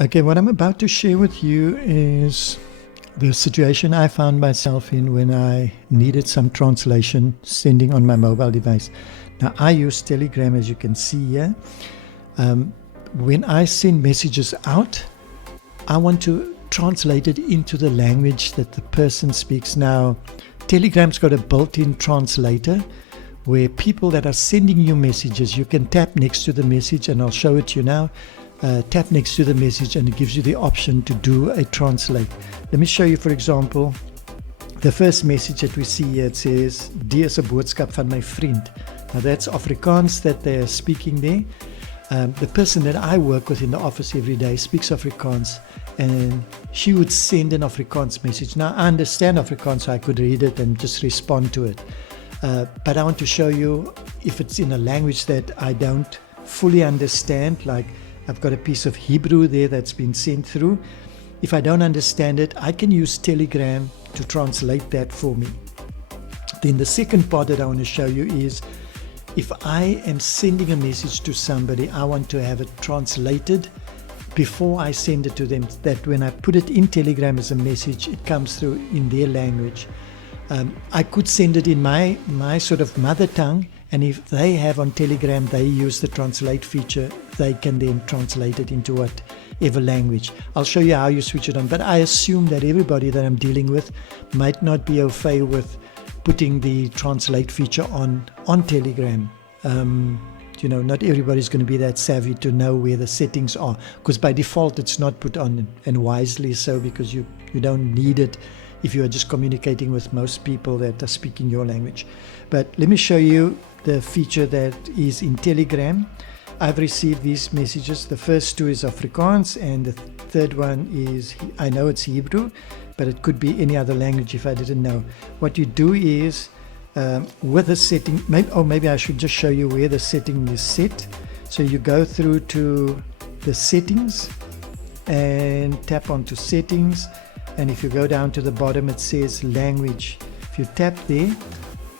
Okay, what I'm about to share with you is the situation I found myself in when I needed some translation sending on my mobile device. Now, I use Telegram, as you can see here. When I send messages out, I want to translate it into the language that the person speaks. Now, Telegram's got a built-in translator where people that are sending you messages, you can tap next to the message, and I'll show it to you now. Tap next to the message and it gives you the option to do a translate. Let me show you, for example, the first message that we see here. It says, "Die is 'n boodskap van my vriend." Now that's Afrikaans that they're speaking there. The person that I work with in the office every day speaks Afrikaans, and she would send an Afrikaans message. Now I understand Afrikaans, so I could read it and just respond to it. But I want to show you if it's in a language that I don't fully understand, like I've got a piece of Hebrew there that's been sent through. If I don't understand it, I can use Telegram to translate that for me. Then the second part that I want to show you is if I am sending a message to somebody, I want to have it translated before I send it to them, that when I put it in Telegram as a message, it comes through in their language. I could send it in my sort of mother tongue, and if they have on Telegram, they use the translate feature, they can then translate it into whatever language. I'll show you how you switch it on, but I assume that everybody that I'm dealing with might not be au fait with putting the translate feature on Telegram. Not everybody's going to be that savvy to know where the settings are, because by default it's not put on, and wisely so, because you don't need it if you are just communicating with most people that are speaking your language. But let me show you the feature that is in Telegram. I've received these messages. The first two is Afrikaans, and the third one is, I know it's Hebrew, but it could be any other language if I didn't know. What you do is, with the setting, maybe I should just show you where the setting is set. So you go through to the settings and tap onto settings, and if you go down to the bottom, it says language. If you tap there,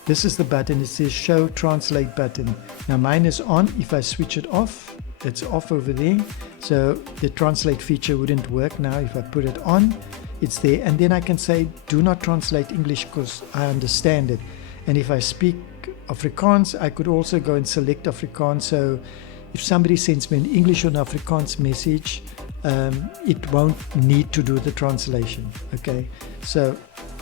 this is the button. It says show translate button. Now mine is on. If I switch it off, it's off over there. So the translate feature wouldn't work now. If I put it on, it's there. And then I can say, do not translate English, because I understand it. And if I speak Afrikaans, I could also go and select Afrikaans. So if somebody sends me an English or an Afrikaans message, it won't need to do the translation. Okay, so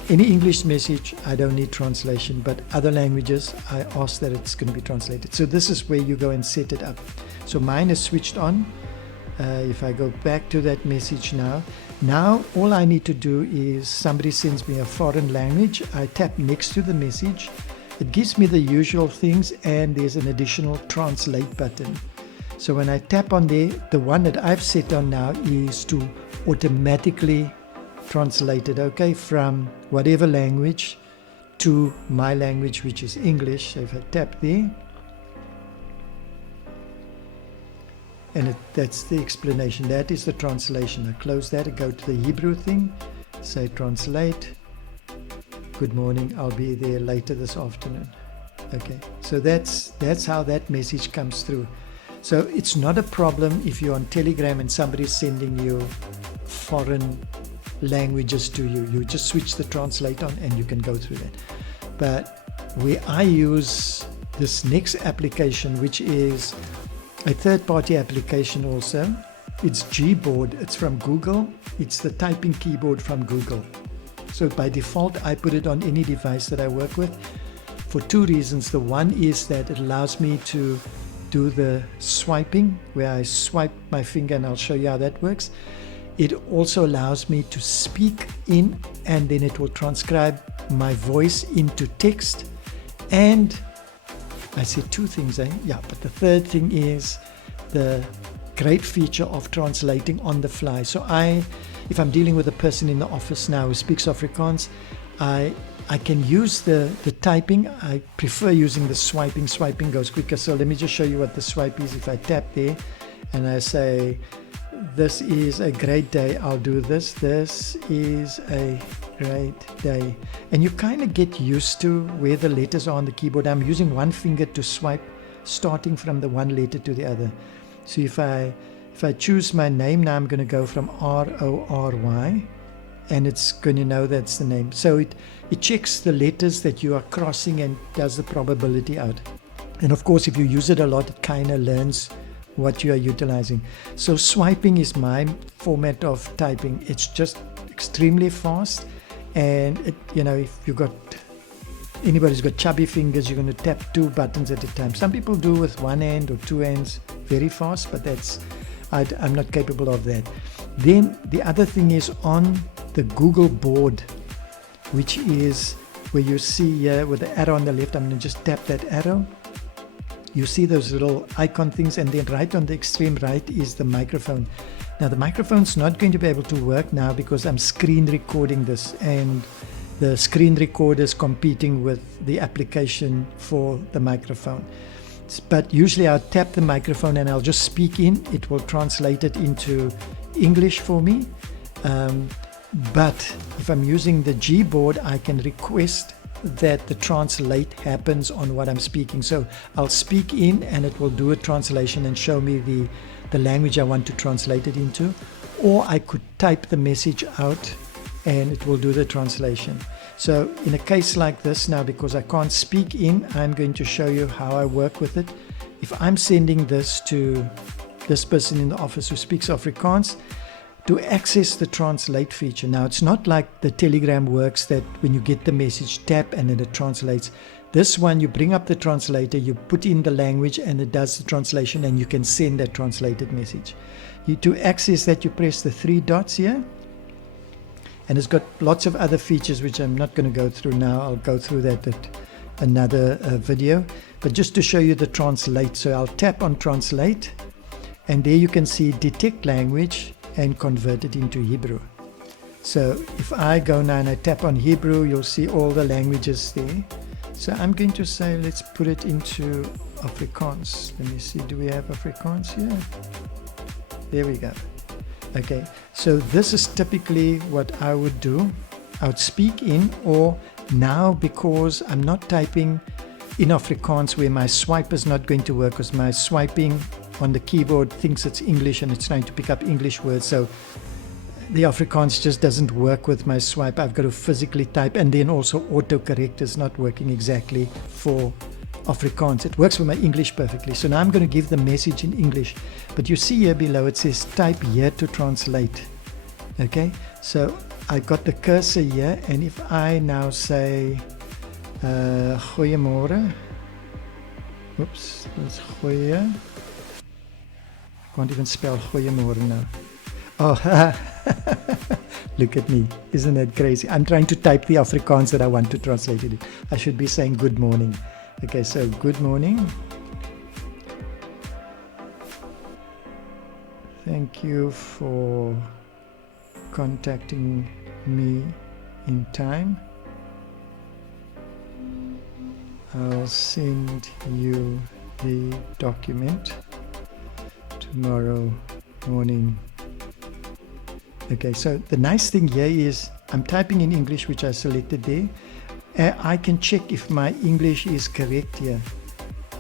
any English message, I don't need translation, but other languages, I ask that it's going to be translated. So this is where you go and set it up. So mine is switched on. If I go back to that message now all I need to do is, somebody sends me a foreign language, I tap next to the message, it gives me the usual things, and there's an additional translate button. So when I tap on there, the one that I've set on now is to automatically translate it, okay, from whatever language to my language, which is English. So if I tap there, and that's the explanation, that is the translation. I close that and go to the Hebrew thing, say translate, good morning, I'll be there later this afternoon. Okay, so that's how that message comes through. So it's not a problem if you're on Telegram and somebody's sending you foreign languages to you. You just switch the translate on and you can go through that. But where I use this next application, which is a third-party application also, it's Gboard. It's from Google. It's the typing keyboard from Google. So by default, I put it on any device that I work with for two reasons. The one is that it allows me to do the swiping, where I swipe my finger, and I'll show you how that works. It also allows me to speak in, and then it will transcribe my voice into text. And I said two things, but the third thing is the great feature of translating on the fly. So if I'm dealing with a person in the office now who speaks Afrikaans, I can use the typing. I prefer using the swiping. Swiping goes quicker. So let me just show you what the swipe is. If I tap there and I say, this is a great day, I'll do this. This is a great day. And you kind of get used to where the letters are on the keyboard. I'm using one finger to swipe, starting from the one letter to the other. So if I If I choose my name, now I'm going to go from R-O-R-Y, and it's going to know that's the name. So it checks the letters that you are crossing and does the probability out. And of course, if you use it a lot, it kind of learns what you are utilizing. So swiping is my format of typing. It's just extremely fast, and if you got anybody's got chubby fingers, you're going to tap 2 buttons at a time. Some people do with 1 hand or 2 hands very fast, but I'm not capable of that. Then the other thing is on the Google Board, which is where you see here with the arrow on the left. I'm going to just tap that arrow. You see those little icon things, and then right on the extreme right is the microphone. Now the microphone's not going to be able to work now because I'm screen recording this, and the screen recorder is competing with the application for the microphone. But usually I'll tap the microphone and I'll just speak in. It will translate it into English for me. But if I'm using the Gboard, I can request that the translate happens on what I'm speaking. So I'll speak in and it will do a translation and show me the language I want to translate it into. Or I could type the message out and it will do the translation. So in a case like this now, because I can't speak in, I'm going to show you how I work with it. If I'm sending this to this person in the office who speaks Afrikaans, to access the translate feature. Now it's not like the Telegram works that when you get the message, tap and then it translates. This one, you bring up the translator, you put in the language and it does the translation, and you can send that translated message. To access that, you press the 3 dots here, and it's got lots of other features which I'm not going to go through now. I'll go through that at another video, but just to show you the translate. So I'll tap on translate, and there you can see detect language and convert it into Hebrew. So if I go now and I tap on Hebrew, you'll see all the languages there. So I'm going to say, let's put it into Afrikaans. Let me see, do we have Afrikaans here? There we go. Okay, so this is typically what I would do. I would speak in, or now because I'm not typing in Afrikaans where my swipe is not going to work, because my swiping on the keyboard thinks it's English and it's trying to pick up English words. So the Afrikaans just doesn't work with my swipe. I've got to physically type, and then also autocorrect is not working exactly for Afrikaans. It works for my English perfectly. So now I'm going to give the message in English. But you see here below it says type here to translate. Okay, so I got the cursor here, and if I now say Goeiemorgen. Oops, that's goeie. Can't even spell goeiemorgen now. Oh, look at me. Isn't that crazy? I'm trying to type the Afrikaans that I want to translate it. I should be saying good morning. Okay, so good morning. Thank you for contacting me in time. I'll send you the document tomorrow morning. Okay, so the nice thing here is I'm typing in English, which I selected there. I can check if my English is correct here.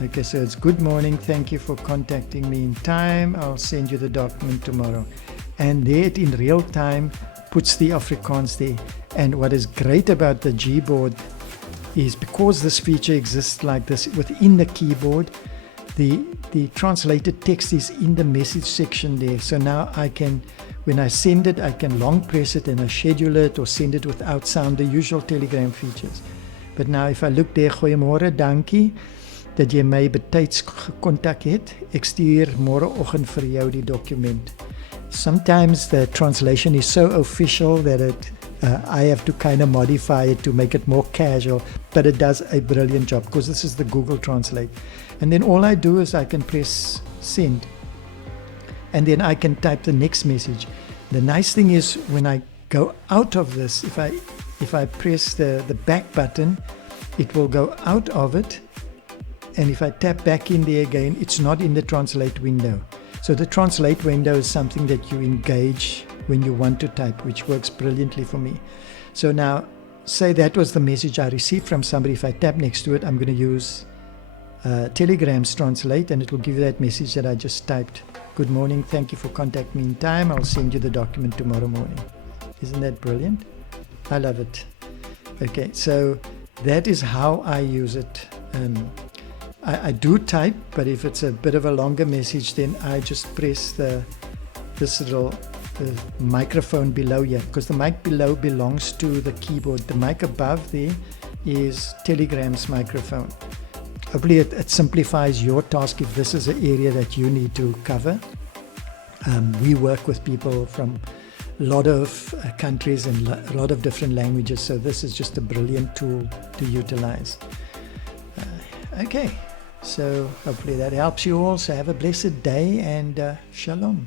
Okay, so it's good morning. Thank you for contacting me in time. I'll send you the document tomorrow. And there it in real time puts the Afrikaans there. And what is great about the Gboard is because this feature exists like this within the keyboard, the translated text is in the message section there. So now I can, when I send it, I can long press it and I schedule it or send it without sound, the usual Telegram features. But now if I look there, goeiemôre, dankie dat jy my betyds gekontak het. Ek stuur môreoggend vir jou die dokument. Sometimes the translation is so official that I have to kind of modify it to make it more casual, but it does a brilliant job because this is the Google Translate. And then all I do is I can press send, and then I can type the next message. The nice thing is when I go out of this, if I press the back button, it will go out of it, and if I tap back in there again, it's not in the translate window. So the translate window is something that you engage when you want to type, which works brilliantly for me. So now, say that was the message I received from somebody. If I tap next to it, I'm going to use Telegram's translate, and it will give you that message that I just typed good morning, thank you for contacting me in time, I'll send you the document tomorrow morning. Isn't that brilliant? I love it. Okay, so that is how I use it. I do type, but if it's a bit of a longer message, then I just press this little microphone below here, because the mic below belongs to the keyboard. The mic above there is Telegram's microphone. Hopefully it simplifies your task if this is an area that you need to cover. We work with people from a lot of countries and a lot of different languages, so this is just a brilliant tool to utilize. Okay, so hopefully that helps you all. So have a blessed day, and shalom.